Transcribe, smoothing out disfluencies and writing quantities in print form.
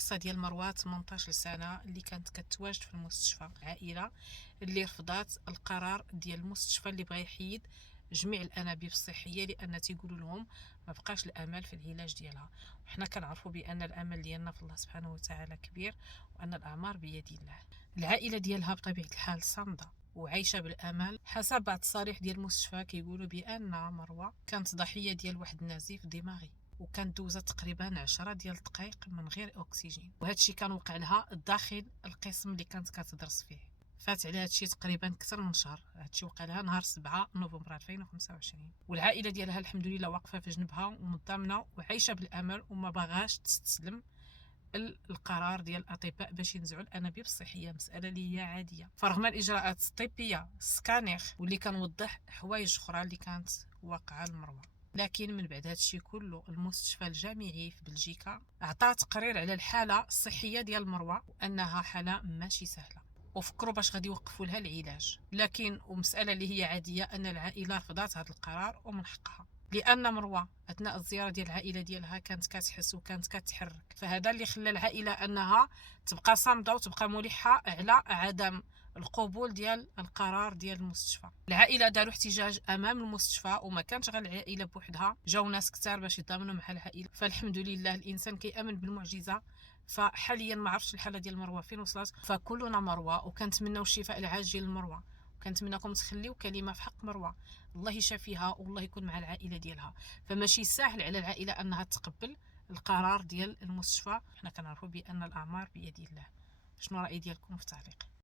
القصه ديال مروه 18 سنه اللي كانت كتواجد في المستشفى، عائله اللي رفضات القرار ديال المستشفى اللي بغى يحيد جميع الانابيب الصحيه لان تيقولوا لهم ما بقاش الامل في العلاج ديالها. وحنا كنعرفوا بان الامل ديالنا في الله سبحانه وتعالى كبير وان الاعمار بيد الله. العائله ديالها بطبيعه الحال صامده وعايشه بالامل. حسب بعض التصاريح ديال المستشفى كيقولوا بان مروه كانت ضحيه ديال واحد النزيف دماغي، وكانت دوزت تقريبا 10 ديال الدقائق من غير اكسجين، وهذا الشيء كان وقع لها داخل القسم اللي كانت كتدرس فيه. فات على هذا الشيء تقريبا اكثر من شهر. هذا الشيء وقع لها نهار 7 نوفمبر 2025، والعائله ديالها الحمد لله واقفه في جنبها ومضامنه وعايشه بالامل وما باغاش تستسلم القرار ديال الاطباء باش ينزعوا الانابيب الصحيه، مساله اللي هي عاديه. فرغم الاجراءات الطبيه سكانير واللي كنوضح حوايج اخرى اللي كانت واقعه لمروه، لكن من بعد هذا الشيء كله المستشفى الجامعي في بلجيكا عطى تقرير على الحاله الصحيه ديال مروه وانها حاله ماشي سهله، وفكروا باش غادي يوقفوا لها العلاج. لكن ومساله اللي هي عاديه ان العائله رفضت هذا القرار ومن حقها، لان مروه اثناء الزياره ديال العائله ديالها كانت كتحس وكانت كتحرك، فهذا اللي خلى العائله انها تبقى صامده وتبقى ملحه على عدم القبول ديال القرار ديال المستشفى. العائله داروا احتجاج امام المستشفى، وما كانش غير العائله بوحدها، جاو ناس كثار باش يتضامنوا مع العائله. فالحمد لله الانسان كيامن بالمعجزه. فحاليا ما عرفتش الحاله ديال مروه فين وصلت، فكلنا مروه وكنتمناو الشفاء العاجل لمروه، وكنتمنىكم تخليو كلمه في حق مروه، الله يشافيها والله يكون مع العائله ديالها. فماشي سهل على العائله انها تقبل القرار ديال المستشفى. حنا كنعرفوا بان الاعمار بيد الله. شنو راي ديالكم في التعليق؟